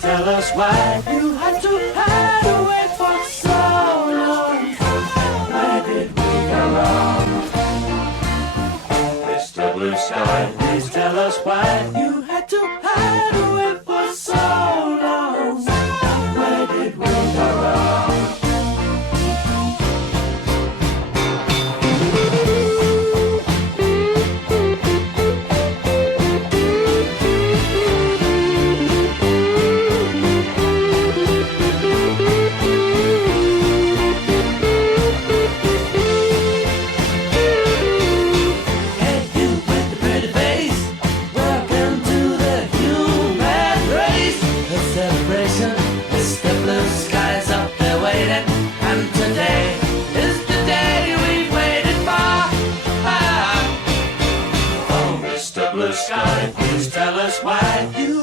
Tell us why you had to hide away for so long. Where did we go wrong? Mr. Blue Sky, please tell us why you had to hide away for so long. Where did we go wrong? Mr. Blue Sky's up there waiting, and today is the day we've waited for. Oh, Mr. Blue Sky, please tell us why you